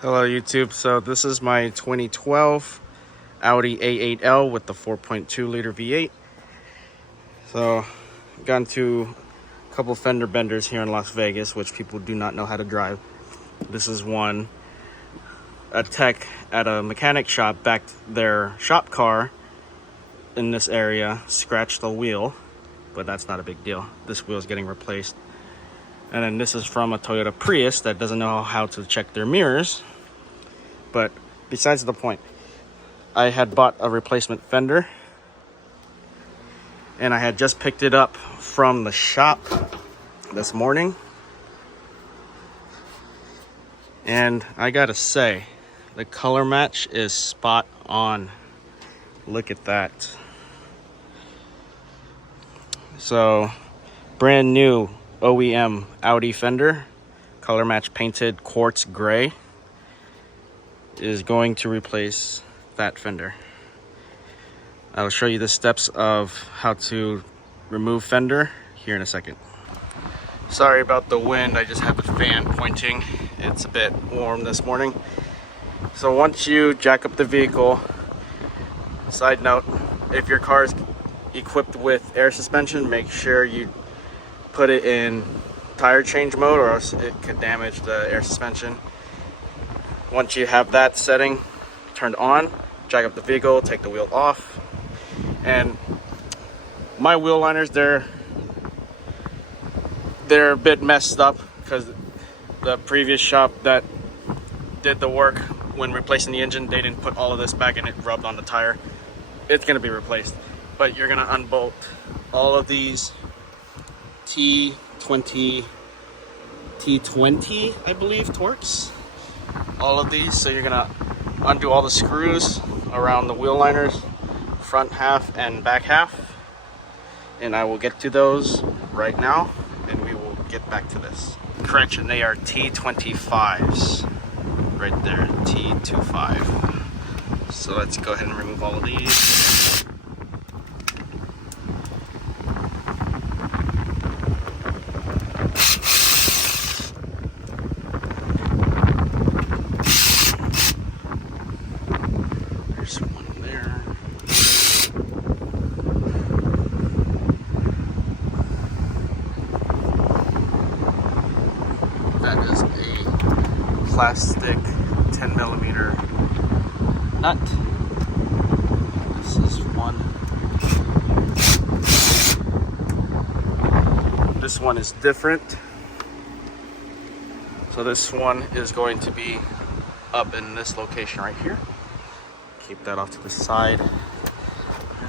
Hello YouTube, so this is my 2012 Audi A8L with the 4.2 liter V8. So I've gone to a couple fender benders here in Las Vegas, which people do not know how to drive. This is one. A tech at a mechanic shop backed their shop car in this area, scratched the wheel, but that's not a big deal. This wheel is getting replaced. And then this is from a Toyota Prius that doesn't know how to check their mirrors. But besides the point, I had bought a replacement fender and I had just picked it up from the shop this morning. And I gotta say, the color match is spot on. Look at that. So, brand new OEM Audi fender, color match painted quartz gray, is going to replace that fender. I will show you the steps of how to remove fender here in a second. Sorry about the wind, I just have the fan pointing. It's a bit warm this morning. So once you jack up the vehicle, side note, if your car is equipped with air suspension, make sure you put it in tire change mode or else it could damage the air suspension. Once you have that setting turned on, jack up the vehicle, take the wheel off. And my wheel liners, they're a bit messed up because the previous shop that did the work when replacing the engine, they didn't put all of this back and it rubbed on the tire. It's gonna be replaced, but you're gonna unbolt all of these T20, I believe, Torx. All of these, so you're gonna undo all the screws around the wheel liners, front half and back half, and I will get to those right now and we will get back to this. Correction, they are T25s right there, T25. So let's go ahead and remove all of these. That is a plastic 10mm nut. This is one. This one is different. So this one is going to be up in this location right here. Keep that off to the side.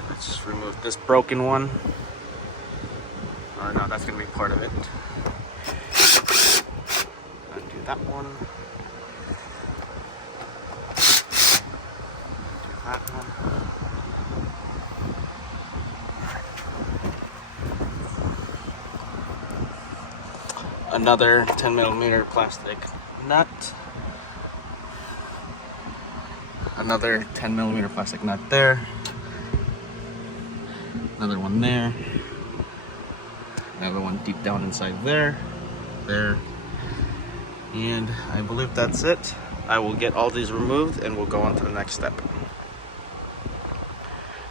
Let's just remove this broken one. No, that's going to be part of it. Undo that one. Do that one. Another 10mm plastic nut. Another 10mm plastic nut there. Another one there. Another one deep down inside there. There. And I believe that's it. I will get all these removed and we'll go on to the next step.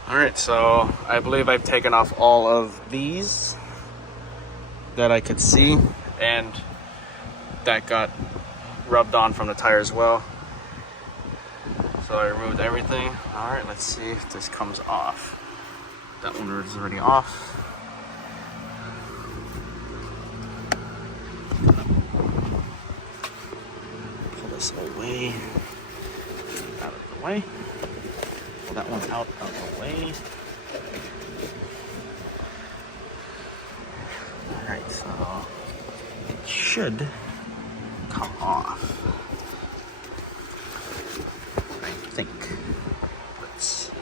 Alright, so I believe I've taken off all of these that I could see, and that got rubbed on from the tire as well. So I removed everything. Alright, let's see if this comes off. That one is already off. This away, out of the way. Pull that one out of the way. Alright, so it should come off, I think. Let's see.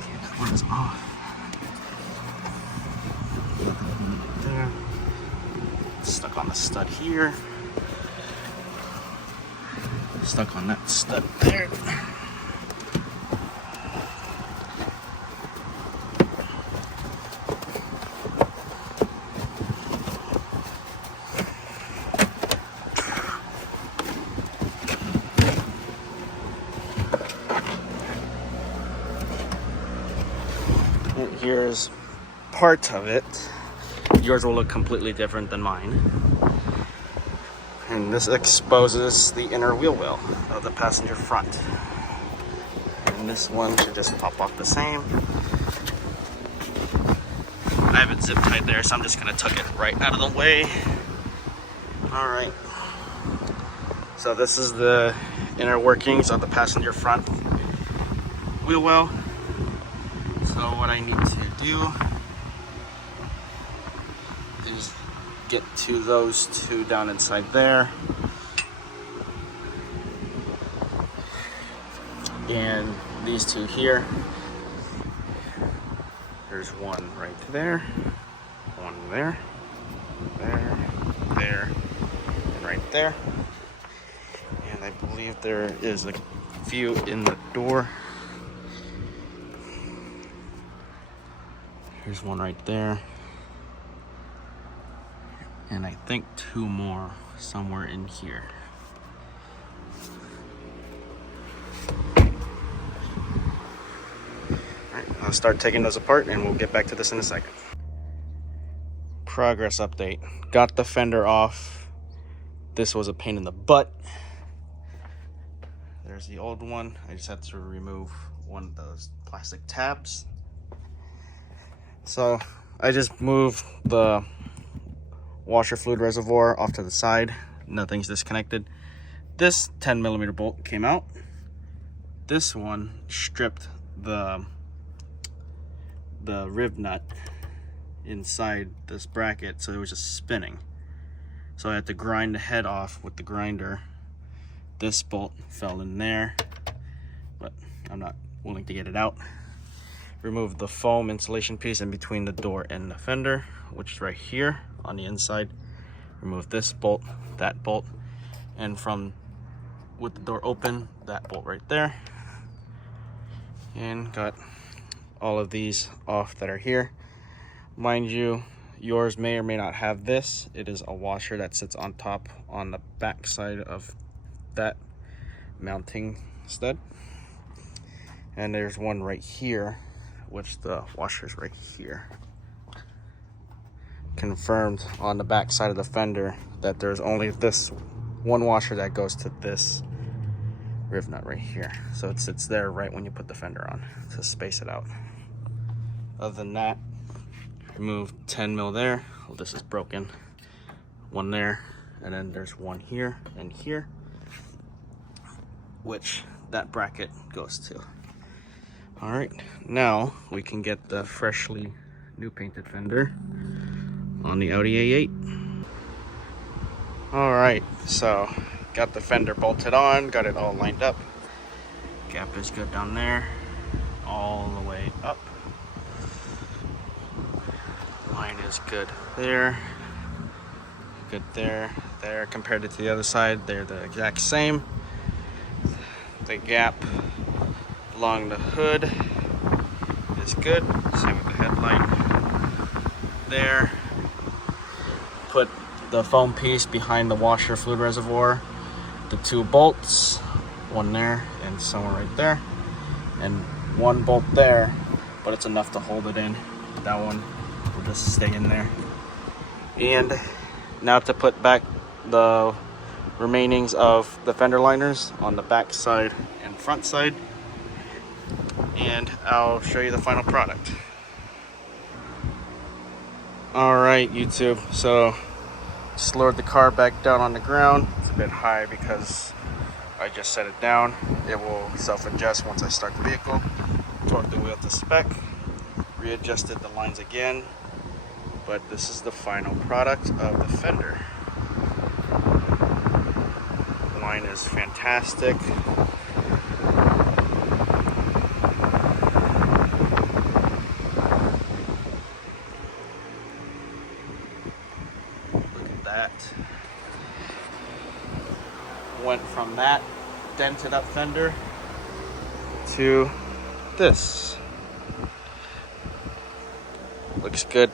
Okay, that one's off. There. Stuck on the stud here. Stuck on that stud there. here's part of it. Yours will look completely different than mine. And this exposes the inner wheel well of the passenger front. And this one should just pop off the same. I have it zip tied there, so I'm just gonna tuck it right out of the way. All right. So this is the inner workings of the passenger front wheel well. So what I need to do is get to those two down inside there. And these two here. There's one right there, one there, there, and right there. And I believe there is a few in the door. Here's one right there. And I think two more somewhere in here. Alright, I'll start taking those apart and we'll get back to this in a second. Progress update. Got the fender off. This was a pain in the butt. There's the old one. I just had to remove one of those plastic tabs. So I just moved the washer fluid reservoir off to the side. Nothing's disconnected. This 10mm bolt came out. This one stripped the rib nut inside this bracket, so it was just spinning. So I had to grind the head off with the grinder. This bolt fell in there, but I'm not willing to get it out. Remove the foam insulation piece in between the door and the fender, which is right here on the inside. Remove this bolt, that bolt, and from with the door open, that bolt right there. And got all of these off that are here. Mind you, yours may or may not have this. It is a washer that sits on top on the back side of that mounting stud. And there's one right here, which the washer is right here. Confirmed on the back side of the fender that there's only this one washer that goes to this rib nut right here. So it sits there right when you put the fender on to space it out. Other than that, remove 10mm there. Well, this is broken. One there, and then there's one here and here, which that bracket goes to. All right, now we can get the freshly new painted fender on the Audi A8. All right, so got the fender bolted on, got it all lined up. Gap is good down there, all the way up. Line is good there, good there, there. Compared to the other side, they're the exact same. The gap along the hood is good. Same with the headlight there. Put the foam piece behind the washer fluid reservoir. The two bolts, one there and somewhere right there, and one bolt there, but it's enough to hold it in. That one will just stay in there. And now to put back the remainings of the fender liners on the back side and front side, and I'll show you the final product. All right, YouTube, so just lowered the car back down on the ground. It's a bit high because I just set it down. It will self-adjust once I start the vehicle. Torqued the wheel to spec, readjusted the lines again, but this is the final product of the fender. The line is fantastic. Look at that. Went from that dented up fender to this. Looks good.